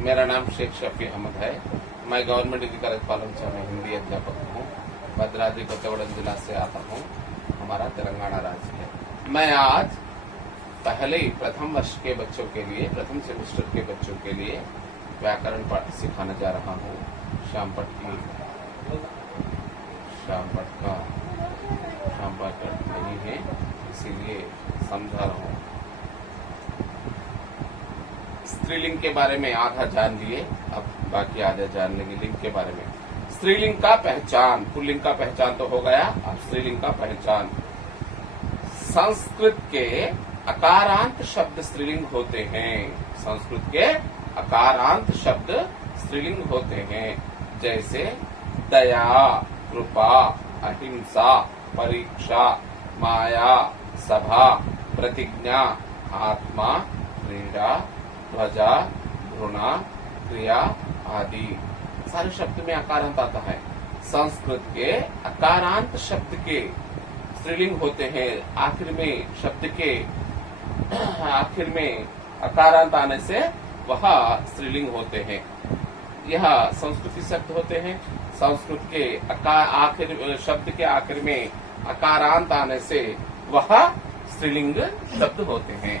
मेरा नाम शेख शफी अहमद है। मैं गवर्नमेंट डिग्री कॉलेज पालनचा में हिंदी अध्यापक हूँ। भद्राद्री कोत्तगुड़म जिला से आता हूँ। हमारा तेलंगाना राज्य है। मैं आज पहले ही प्रथम वर्ष के बच्चों के लिए, प्रथम सेमेस्टर के बच्चों के लिए व्याकरण पाठ सिखाने जा रहा हूँ। शाम पाठ नहीं है, इसीलिए समझा रहा हूँ। स्त्रीलिंग के बारे में आधा जान लिए, अब बाकी आधा जान लेंगे लिंग के बारे में। स्त्रीलिंग का पहचान, पुल्लिंग का पहचान तो हो गया, अब स्त्रीलिंग का पहचान। संस्कृत के अकारांत शब्द स्त्रीलिंग होते हैं। संस्कृत के अकारांत शब्द स्त्रीलिंग होते हैं, जैसे दया, कृपा, अहिंसा, परीक्षा, माया, सभा, प्रतिज्ञा, आत्मा, क्रीड़ा, ध्वजा, घृणा, क्रिया आदि। सारे शब्द में अकारांत आता है। संस्कृत के अकारांत शब्द के स्त्रीलिंग होते हैं। आखिर में शब्द के आखिर में अकारांत आने से वह स्त्रीलिंग होते हैं। यह संस्कृति शब्द होते हैं। संस्कृत के आखिर शब्द के आखिर में अकारांत आने से वह स्त्रीलिंग शब्द होते हैं।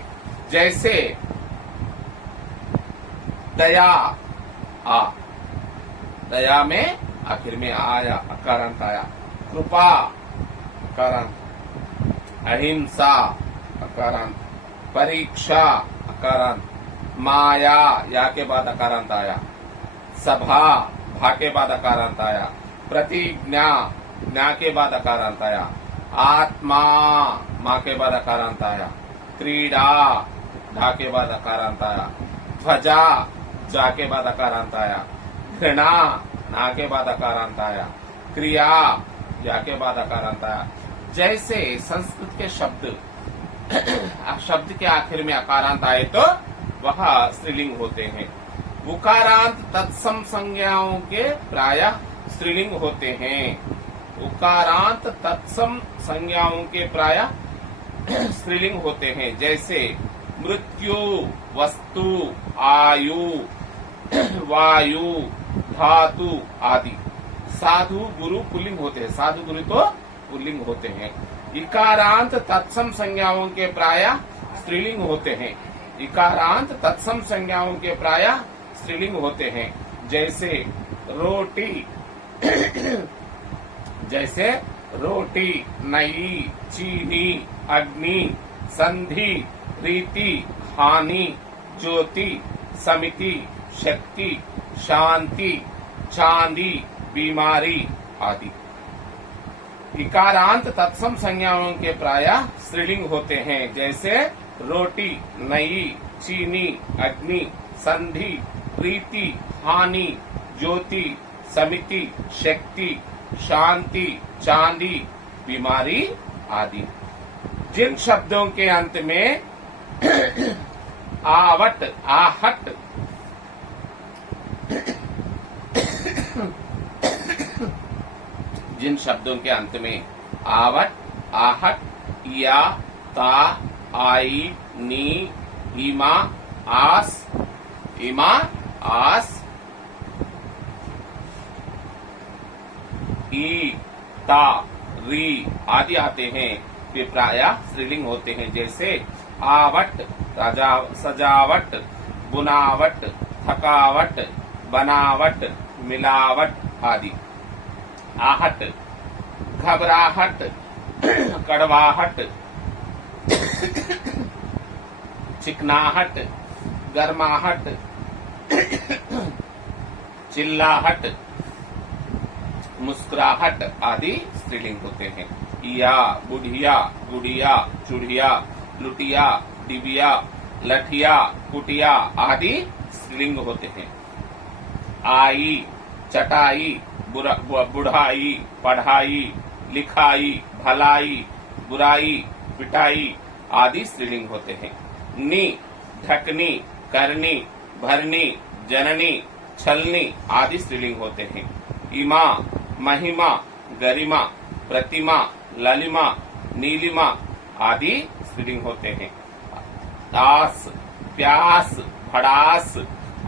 जैसे दया, आ, दया में आखिर में आया, अकारांत आया। कृपा, अकारांत। अहिंसा, अकारांत। परीक्षा, अकारांत। माया, या के बाद अकारांत आया। सभा, भा के बाद अकारांत आया। प्रतिज्ञा, ज्ञा के बाद अकारांत आया। आत्मा, मां के बाद अकारांत आया। क्रीड़ा, ढा के बाद अकारांत आया। ध्वजा, जा के बाद अकारांत आया। घृणा, ना के बाद अकारांत आया। क्रिया, या के बाद अकारांत आया। जैसे संस्कृत के शब्द के आखिर में अकारांत आए तो वह स्त्रीलिंग होते हैं। उकारांत तत्सम संज्ञाओं के प्रायः स्त्रीलिंग होते हैं। उकारांत तत्सम संज्ञाओं के प्रायः स्त्रीलिंग होते हैं। जैसे मृत्यु, वस्तु, आयु, वायु, धातु आदि। साधु, गुरु पुल्लिंग होते हैं। साधु, गुरु तो पुल्लिंग होते हैं। इकारांत तत्सम संज्ञाओं के प्रायः स्त्रीलिंग होते हैं। इकारांत तत्सम संज्ञाओं के प्रायः स्त्रीलिंग होते हैं। जैसे रोटी जैसे रोटी, नई, चीनी, अग्नि, संधि, रीति, हानि, ज्योति, समिति, शक्ति, शांति, चांदी, बीमारी आदि। इकारांत तत्सम संज्ञाओं के प्रायः स्त्रीलिंग होते हैं। जैसे रोटी, नई, चीनी, अग्नि, संधि, रीति, हानि, ज्योति, समिति, शक्ति, शांति, चांदी, बीमारी आदि। जिन शब्दों के अंत में आवट, आहट, जिन शब्दों के अंत में आवट, आहट, या, ता, आई, नी, इमा, आस, ई, ता, री आदि आते हैं, वे प्रायः स्त्रीलिंग होते हैं। जैसे आवट, सजावट, बुनावट, थकावट, बनावट, मिलावट आदि। आहट, घबराहट, कड़वाहट, चिकनाहट, गर्माहट, चिल्लाहट, मुस्कुराहट आदि स्त्रीलिंग होते हैं। या, बुढ़िया, गुड़िया, चुड़िया, लुटिया, डिबिया, लठिया, कुटिया आदि स्त्रीलिंग होते हैं। आई, चटाई, बुढ़ाई, पढ़ाई, लिखाई, भलाई, बुराई, पिटाई आदि स्त्रीलिंग होते हैं। नी, ढकनी, करनी, भरनी, जननी, छलनी आदि स्त्रीलिंग होते हैं। इमा, महिमा, गरिमा, प्रतिमा, ललिमा, नीलिमा आदि स्त्रीलिंग होते हैं। दास, प्यास, भड़ास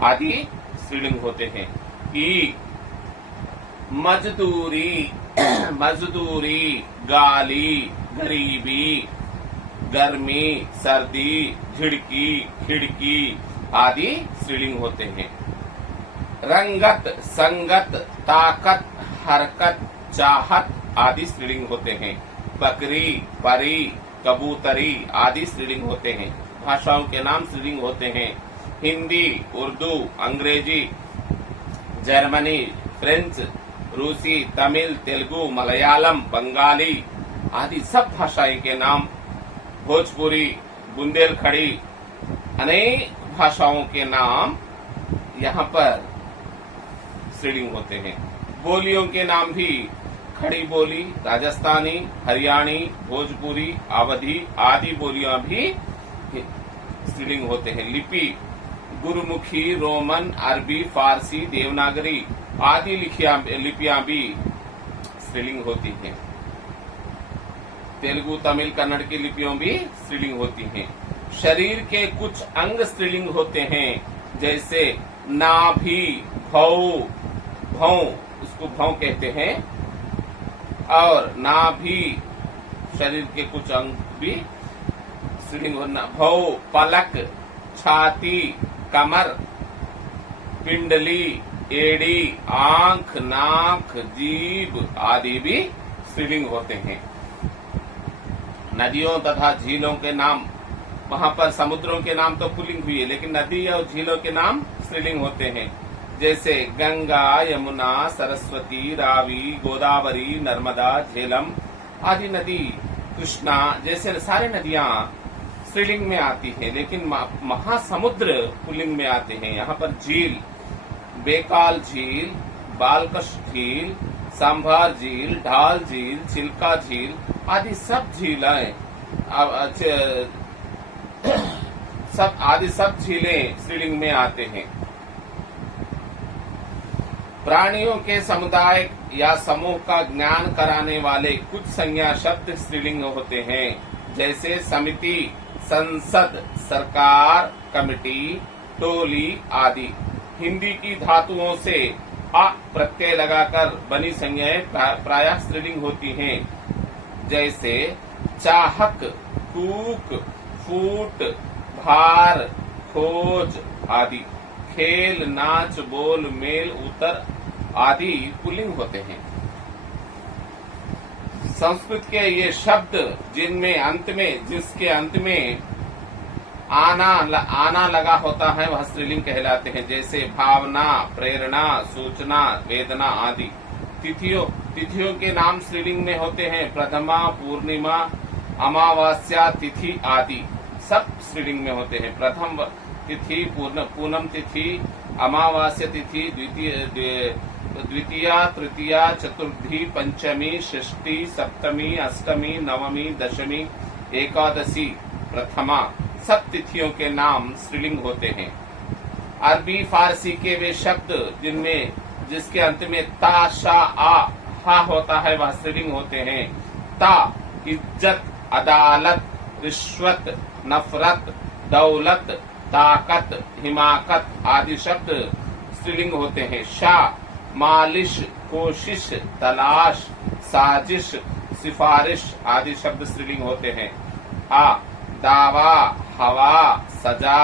आदि स्त्रीलिंग होते हैं। ई मजदूरी, मजदूरी, गाली, गरीबी, गर्मी, सर्दी, झिड़की, खिड़की आदि स्त्रीलिंग होते हैं। रंगत, संगत, ताकत, हरकत, चाहत आदि स्त्रीलिंग होते हैं। बकरी, परी, कबूतरी आदि स्त्रीलिंग होते हैं। भाषाओं के नाम स्त्रीलिंग होते हैं। हिंदी, उर्दू, अंग्रेजी, जर्मनी, फ्रेंच, रूसी, तमिल, तेलुगु, मलयालम, बंगाली आदि सब भाषाएं के नाम, भोजपुरी, बुंदेलखड़ी, अनेक भाषाओं के नाम यहाँ पर स्त्रीलिंग होते हैं। बोलियों के नाम भी खड़ी बोली, राजस्थानी, हरियाणी, भोजपुरी, अवधी आदि बोलियां भी स्त्रीलिंग होते हैं। लिपि, गुरुमुखी, रोमन, अरबी, फारसी, देवनागरी आदि लिपियां भी स्त्रीलिंग होती हैं। तेलुगु, तमिल, कन्नड़ की लिपियां भी स्त्रीलिंग होती हैं। शरीर के कुछ अंग स्त्रीलिंग होते हैं, जैसे नाभि, भौं, भौं उसको भौं कहते हैं, और नाभि शरीर के कुछ अंग भी स्त्रीलिंग होना। भौं, पलक, छाती, कमर, पिंडली, एड़ी, आंख, नाक, जीभ आदि भी स्त्रीलिंग होते हैं। नदियों तथा झीलों के नाम, वहां पर समुद्रों के नाम तो पुल्लिंग हुई है, लेकिन नदी और झीलों के नाम स्त्रीलिंग होते हैं, जैसे गंगा, यमुना, सरस्वती, रावी, गोदावरी, नर्मदा, झेलम आदि नदी, कृष्णा जैसे सारे नदियां स्त्रीलिंग में आती है, लेकिन महासमुद्र पुल्लिंग में आते हैं। यहाँ पर झील, बेकाल झील, बालकश झील, सांभार झील, ढाल झील, चिल्का झील आदि सब झीलें सब झीलें स्त्रीलिंग में आते हैं। प्राणियों के समुदाय या समूह का ज्ञान कराने वाले कुछ संज्ञा शब्द स्त्रीलिंग होते हैं, जैसे समिति, संसद, सरकार, कमिटी, टोली आदि। हिंदी की धातुओं से अ प्रत्यय लगाकर बनी संज्ञाएं प्रायः स्त्रीलिंग होती हैं, जैसे चाहक, कूक, फूट, भार, खोज आदि। खेल, नाच, बोल, मेल, उतर आदि पुल्लिंग होते हैं। संस्कृत के ये शब्द जिसके अंत में आना लगा होता है वह स्त्रीलिंग कहलाते हैं, जैसे भावना, प्रेरणा, सूचना, वेदना आदि। तिथियों के नाम स्त्रीलिंग में होते हैं, प्रथमा, पूर्णिमा, अमावास्या तिथि आदि सब स्त्रीलिंग में होते हैं। प्रथम तिथि, पूनम तिथि, अमावास्या तिथि, द्वितीया, तृतीया, चतुर्थी, पंचमी, षष्ठी, सप्तमी, अष्टमी, नवमी, दशमी, एकादशी, प्रथमा सब तिथियों के नाम स्त्रीलिंग होते हैं। अरबी फारसी के वे शब्द जिसके अंत में ता, शा, आ, हा होता है वह स्त्रीलिंग होते हैं। ता इज्जत, अदालत, रिश्वत, नफरत, दौलत, ताकत, हिमाकत आदि शब्द स्त्रीलिंग होते हैं। शा मालिश, कोशिश, तलाश, साजिश, सिफारिश आदि शब्द स्त्रीलिंग होते हैं। आ दावा, हवा, सजा,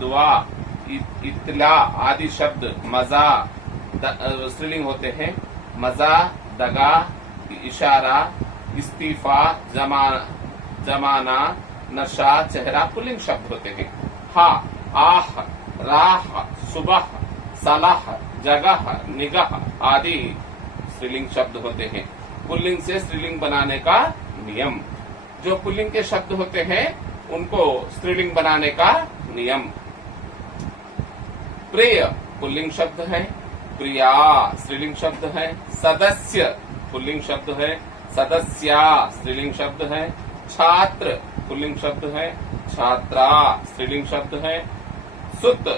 दुआ, इतला आदि शब्द मजा स्त्रीलिंग होते हैं। मजा, दगा, इशारा, इस्तीफा, जमाना, नशा, चेहरा पुल्लिंग शब्द होते हैं। हा, आह, राह, सुबह, सलाह, जगह, निगाह आदि स्त्रीलिंग शब्द होते हैं। पुल्लिंग से स्त्रीलिंग बनाने का नियम, जो पुल्लिंग के शब्द होते हैं उनको स्त्रीलिंग बनाने का नियम। प्रिय पुल्लिंग शब्द है, प्रिया स्त्रीलिंग शब्द है। सदस्य पुल्लिंग शब्द है, सदस्या स्त्रीलिंग शब्द है। छात्र पुल्लिंग शब्द है, छात्रा स्त्रीलिंग शब्द है। सुत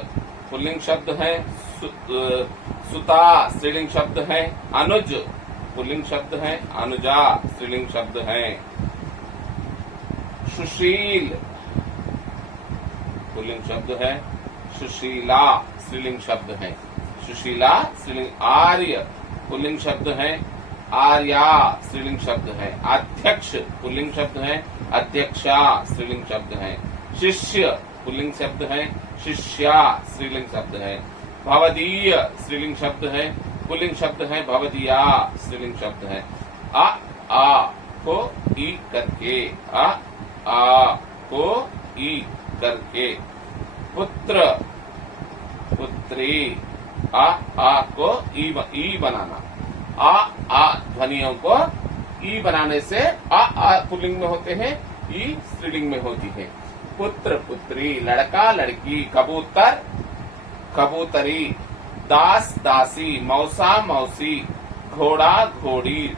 पुल्लिंग शब्द है, सुता स्त्रीलिंग शब्द है। अनुज पुल्लिंग शब्द है, अनुजा स्त्रीलिंग शब्द है। सुशील पुल्लिंग शब्द है, सुशीला स्त्रीलिंग शब्द है। सुशीला स्त्रीलिंग। आर्य पुल्लिंग शब्द है, आर्या स्त्रीलिंग शब्द है। अध्यक्ष पुल्लिंग शब्द है, अध्यक्षा स्त्रीलिंग शब्द है। शिष्य पुल्लिंग शब्द है, शिष्या स्त्रीलिंग शब्द है। भवदीय स्त्रीलिंग शब्द है, पुल्लिंग शब्द है। भवदीया स्त्रीलिंग शब्द है। आ को ई करके, आ को ई करके। पुत्र पुत्री, आ को ई बनाना। आ ध्वनियों को ई बनाने से आ पुल्लिंग में होते हैं, ई स्त्रीलिंग में होती है। पुत्र पुत्री, लड़का लड़की। कबूतर कबूतरी, दास दासी, मौसा मौसी, घोड़ा घोड़ी,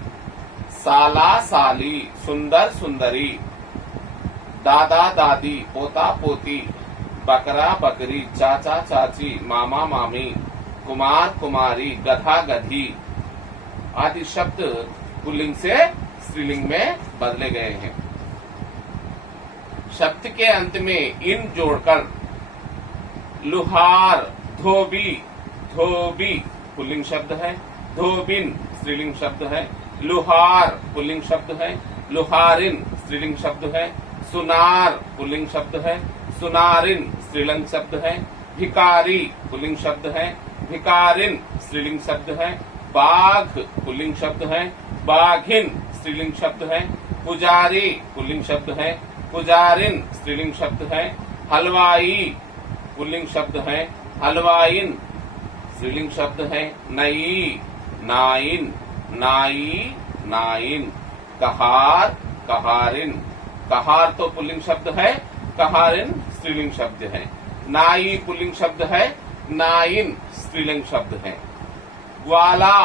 साला साली, सुंदर सुंदरी, दादा दादी, पोता पोती, बकरा बकरी, चाचा चाची, मामा मामी, कुमार कुमारी, गधा गधी आदि शब्द पुल्लिंग से स्त्रीलिंग में बदले गए हैं। शब्द के अंत में इन जोड़कर लुहार, धोबी, धोबी पुल्लिंग शब्द है। धोबिन स्त्रीलिंग शब्द है। लुहार पुल्लिंग शब्द है। लुहारिन स्त्रीलिंग शब्द है। सुनार पुल्लिंग शब्द है। सुनारिन स्त्रीलिंग शब्द है। भिकारी पुल्लिंग शब्द है। भिकारिन स्त्रीलिंग शब्द है। बाघ पुल्लिंग शब्द है। बाघिन स्त्रीलिंग शब्द है। पुजारी पुल्लिंग शब्द है। पुजारिन स्त्रीलिंग शब्द है। हलवाई पुल्लिंग शब्द है। हलवाइन स्त्रीलिंग शब्द है। नई नाइन, नाई नाइन। कहार कहारिन, कहार तो पुल्लिंग शब्द है, कहारिन स्त्रीलिंग शब्द है। नाई पुल्लिंग शब्द है, नाइन स्त्रीलिंग शब्द है। ग्वाला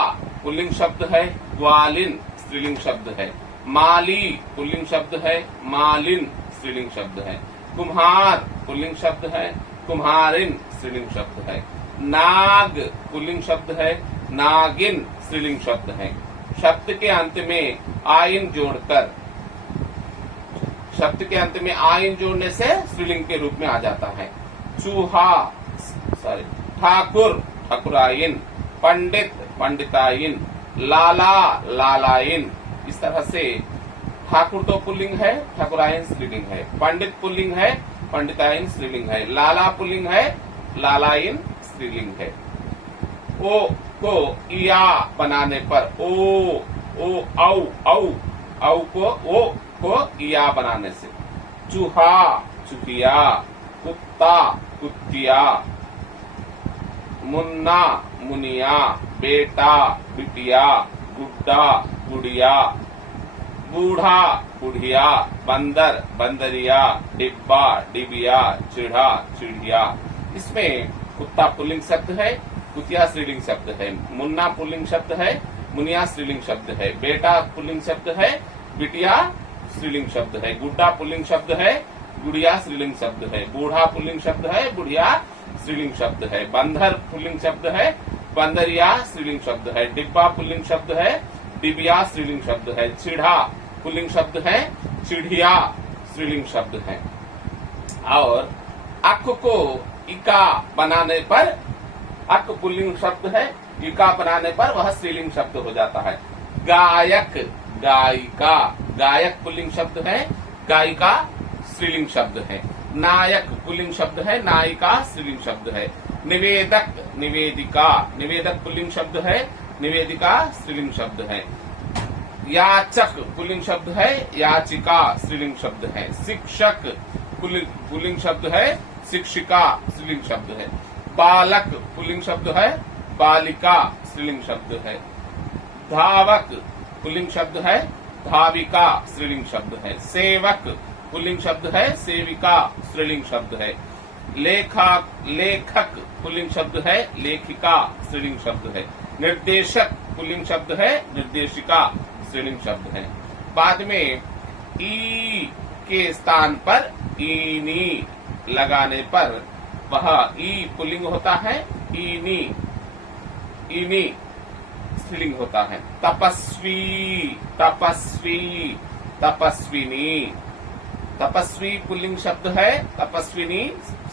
पुल्लिंग शब्द है, ग्वालिन स्त्रीलिंग शब्द है। माली पुल्लिंग शब्द है, मालिन स्त्रीलिंग शब्द है। कुम्हार पुल्लिंग शब्द है, कुम्हारिन स्त्रीलिंग शब्द है। नाग पुल्लिंग शब्द है, नागिन स्त्रीलिंग शब्द है। शब्द के अंत में आइन जोड़कर, शब्द के अंत में आइन जोड़ने से स्त्रीलिंग के रूप में आ जाता है। चूहा ठाकुर ठाकुराइन, पंडित पंडिताइन, लाला लालाइन। इस तरह से ठाकुर तो पुल्लिंग है, ठाकुराइन स्त्रीलिंग है। पंडित पुल्लिंग है, पंडिताइन स्त्रीलिंग है। लाला पुल्लिंग है, लालाइन स्त्रीलिंग है। ओ को इया बनाने पर, ओ औ औ को ओ को इया बनाने से। चूहा चूहिया, कुत्ता कुत्तिया, मुन्ना मुनिया, बेटा बिटिया, गुड्डा गुड़िया, बूढ़ा बुढ़िया, बंदर बंदरिया, डिब्बा डिबिया, चिढ़ा चिड़िया। इसमें कुत्ता पुल्लिंग शब्द है, कुतिया स्त्रीलिंग शब्द है। मुन्ना पुल्लिंग शब्द है, मुनिया स्त्रीलिंग शब्द है। बेटा पुल्लिंग शब्द है, बिटिया स्त्रीलिंग शब्द है। गुड्डा पुल्लिंग शब्द है, गुड़िया स्त्रीलिंग शब्द है। बूढ़ा पुल्लिंग शब्द है, बुढ़िया स्त्रीलिंग शब्द है। बंदर पुल्लिंग शब्द है, बंदरिया स्त्रीलिंग शब्द है। डिब्बा पुल्लिंग शब्द है, डिबिया स्त्रीलिंग शब्द है। चिढ़ा पुल्लिंग शब्द है, चिढ़िया स्त्रीलिंग शब्द है। और अक को इका बनाने पर, अक पुल्लिंग शब्द है, इका बनाने पर वह स्त्रीलिंग शब्द हो जाता है। गायक गायिका, गायक पुल्लिंग शब्द है, गायिका स्त्रीलिंग शब्द है। नायक पुल्लिंग शब्द है, नायिका स्त्रीलिंग शब्द है। निवेदक निवेदिका, निवेदक पुल्लिंग शब्द है, निवेदिका स्त्रीलिंग शब्द है। याचक पुल्लिंग शब्द है, याचिका स्त्रीलिंग शब्द है। शिक्षक पुल्लिंग शब्द है, शिक्षिका स्त्रीलिंग शब्द है। बालक पुल्लिंग शब्द है, बालिका स्त्रीलिंग शब्द है। धावक पुल्लिंग शब्द है, धाविका स्त्रीलिंग शब्द है। सेवक पुल्लिंग शब्द है, सेविका स्त्रीलिंग शब्द है। लेखक पुल्लिंग शब्द है, लेखिका स्त्रीलिंग शब्द है। निर्देशक पुल्लिंग शब्द है, निर्देशिका स्त्रीलिंग शब्द है। बाद में ई के स्थान पर ईनी लगाने पर वह ई पुल्लिंग होता है, ईनी ईनी स्त्रीलिंग होता है। तपस्वी तपस्वी, तपस्विनी। तपस्वी पुल्लिंग शब्द है, तपस्विनी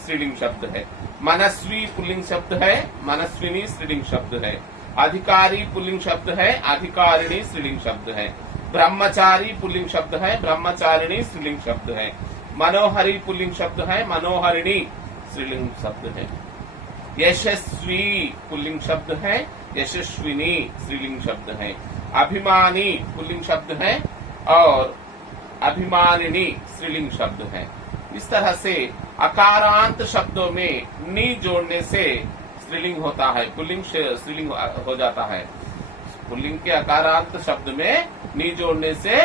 स्त्रीलिंग शब्द है। मनस्वी पुल्लिंग शब्द है, मनस्विनी स्त्रीलिंग शब्द है। अधिकारी पुल्लिंग शब्द है, अधिकारिणी स्त्रीलिंग शब्द है। ब्रह्मचारी पुल्लिंग शब्द है, ब्रह्मचारिणी स्त्रीलिंग शब्द है। मनोहरी पुल्लिंग शब्द है, मनोहरिणी स्त्रीलिंग शब्द है। यशस्वी पुल्लिंग शब्द है, यशस्विनी स्त्रीलिंग शब्द है। अभिमानी पुल्लिंग शब्द है और अभिमानिनी स्त्रीलिंग शब्द है। इस तरह से अकारांत शब्दों में नी जोड़ने से स्त्रीलिंग होता है, पुल्लिंग स्त्रीलिंग हो जाता है। पुल्लिंग के अकारांत शब्द में नी जोड़ने से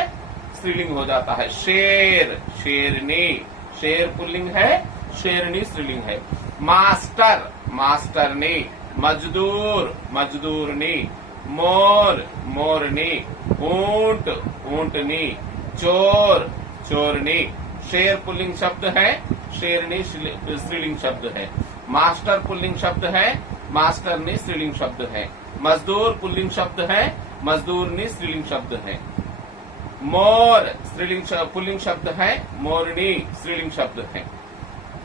स्त्रीलिंग हो जाता है। शेर, शेरनी, शेर पुल्लिंग है, शेरनी स्त्रीलिंग है। मास्टर, मास्टरनी। मजदूर, मजदूरनी। मोर, मोरनी। ऊंट, ऊंटनी। चोर, चोरनी। शेर पुल्लिंग शब्द है, शेरनी स्त्रीलिंग शब्द है। मास्टर पुल्लिंग शब्द है, मास्टरनी स्त्रीलिंग शब्द है। मजदूर पुल्लिंग शब्द है, मजदूरनी स्त्रीलिंग शब्द है। मोर स्त्रीलिंग पुल्लिंग शब्द है, मोरनी स्त्रीलिंग शब्द है।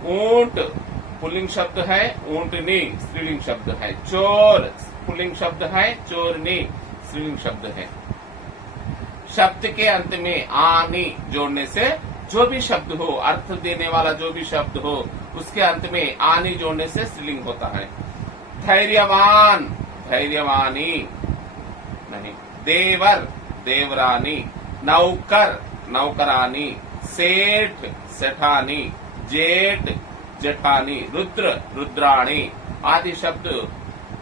ऊंट पुल्लिंग शब्द है, ऊंटनी स्त्रीलिंग शब्द है। चोर पुल्लिंग शब्द है, चोरनी स्त्रीलिंग शब्द है। शब्द के अंत में आनी जोड़ने से जो भी शब्द हो, अर्थ देने वाला जो भी शब्द हो, उसके अंत में आनी जोड़ने से स्त्रीलिंग होता है। धैर्यवान, धैर्यवानी नहीं। देवर, देवरानी। नौकर, नौकरानी। सेठ, सेठानी। जेठ, जेठानी। रुद्र, रुद्राणी आदि शब्द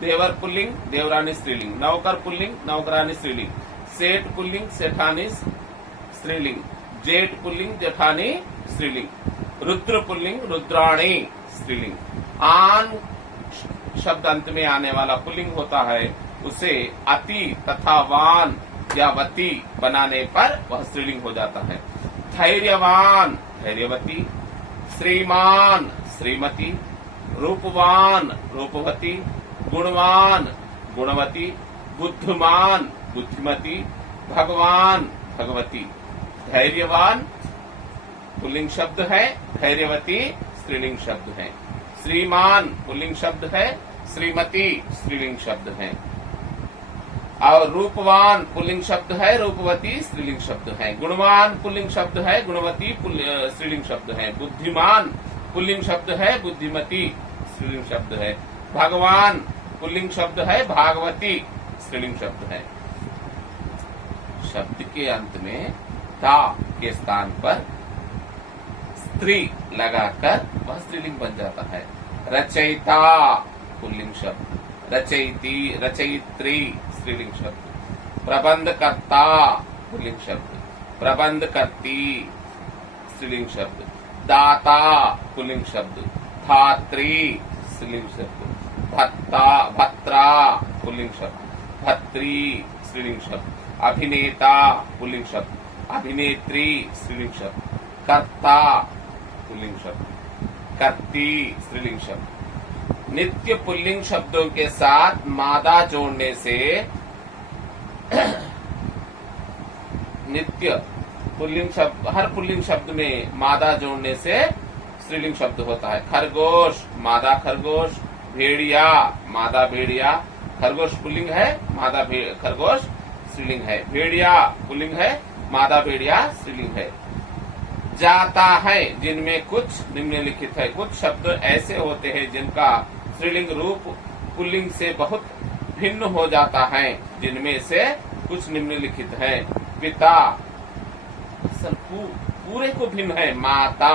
देवर पुल्लिंग, देवरानी स्त्रीलिंग। नौकर पुल्लिंग, नौकरानी स्त्रीलिंग। सेठ पुल्लिंग, सेठानी स्त्रीलिंग। जेठ पुल्लिंग, जेठानी स्त्रीलिंग। रुद्र पुल्लिंग, रुद्राणी स्त्रीलिंग। आन शब्द अंत में आने वाला पुल्लिंग होता है, उसे अति तथा वान या वती बनाने पर वह स्त्रीलिंग हो जाता है। धैर्यवान, धैर्यवती। श्रीमान, श्रीमती। रूपवान, रूपवती। गुणवान, गुणवती। बुद्धिमान, बुद्धिमती। भगवान, भगवती। धैर्यवान पुल्लिंग शब्द है, धैर्यवती स्त्रीलिंग शब्द है। श्रीमान पुल्लिंग शब्द है, श्रीमती स्त्रीलिंग शब्द है। और रूपवान पुल्लिंग शब्द है, रूपवती स्त्रीलिंग शब्द है। गुणवान पुल्लिंग शब्द है, गुणवती स्त्रीलिंग शब्द है। बुद्धिमान पुल्लिंग शब्द है, बुद्धिमती स्त्रीलिंग शब्द है। भगवान पुल्लिंग शब्द है, भागवती स्त्रीलिंग शब्द है। शब्द के अंत में ता के स्थान पर स्त्री लगाकर वह स्त्रीलिंग बन जाता है। रचयिता पुल्लिंग शब्द। रचयिती, रचयित्री स्त्रीलिंग शब्द। प्रबंधकर्ता पुल्लिंग शब्द। प्रबंधकर्ती स्त्रीलिंग शब्द। दाता पुल्लिंग शब्द। धात्री स्त्रीलिंग शब्द। भत्ता, भत्रा पुल्लिंग शब्द। भत्री स्त्रीलिंग शब्द। अभिनेता पुल्लिंग शब्द। अभिनेत्री स्त्रीलिंग शब्द। कर्ता पुल्लिंग शब्द। कर्ती स्त्रीलिंग शब्द। नित्य पुल्लिंग शब्दों के साथ मादा जोड़ने से नित्य पुल्लिंग शब्द, हर पुल्लिंग शब्द में मादा जोड़ने से स्त्रीलिंग शब्द होता है। खरगोश, मादा खरगोश। भेड़िया, मादा भेड़िया। खरगोश पुल्लिंग है, मादा खरगोश स्त्रीलिंग है। भेड़िया पुल्लिंग है, मादा भेड़िया स्त्रीलिंग है। जाता है, जिनमें कुछ निम्नलिखित है। कुछ शब्द ऐसे होते हैं जिनका स्त्रीलिंग रूप पुल्लिंग से बहुत भिन्न हो जाता है, जिनमें से कुछ निम्नलिखित है। पिता पूरे को भिन्न है। माता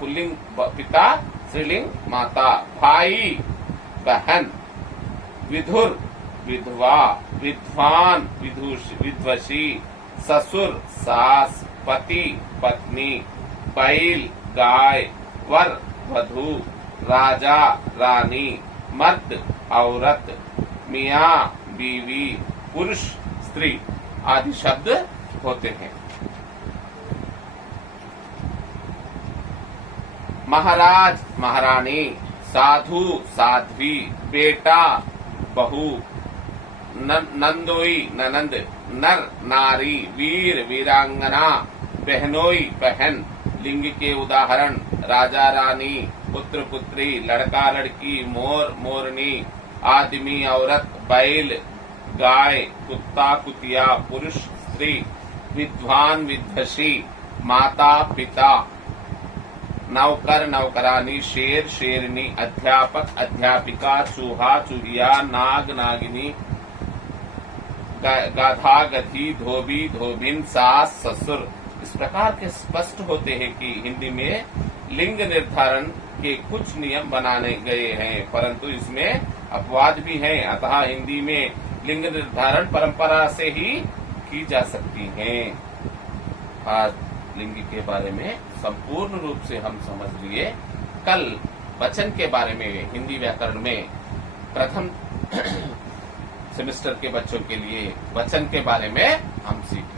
पुल्लिंग पिता, स्त्रीलिंग माता। भाई, बहन। विधुर, विधवा। विद्वान, विद्वशी। ससुर, सास। पति, पत्नी। बैल, गाय। वर, वधू। राजा, रानी। मर्द, औरत। मियाँ, बीवी। पुरुष, स्त्री आदि शब्द होते हैं। महाराज, महारानी। साधु, साध्वी। बेटा, बहू। नंदोई, ननंद। नर, नारी। वीर, वीरांगना। बहनोई बहन, लिंग के उदाहरण राजा रानी, पुत्र पुत्री, लड़का लड़की, मोर मोरनी, आदमी औरत, बैल गाय, कुत्ता कुतिया, पुरुष स्त्री, विद्वान विद्वषी, माता पिता, नौकर नौकरानी, शेर शेरनी, अध्यापक अध्यापिका, चूहा चूहिया, नाग नागिनी, गाधा गधी, धोबी धोबिन, सास ससुर। इस प्रकार के स्पष्ट होते हैं कि हिंदी में लिंग निर्धारण के कुछ नियम बनाने गए हैं, परंतु इसमें अपवाद भी हैं। अतः हिंदी में लिंग निर्धारण परंपरा से ही की जा सकती है। आज लिंग के बारे में संपूर्ण रूप से हम समझ लिए। कल वचन के बारे में हिंदी व्याकरण में प्रथम सेमेस्टर के बच्चों के लिए वचन के बारे में हम सीखेंगे।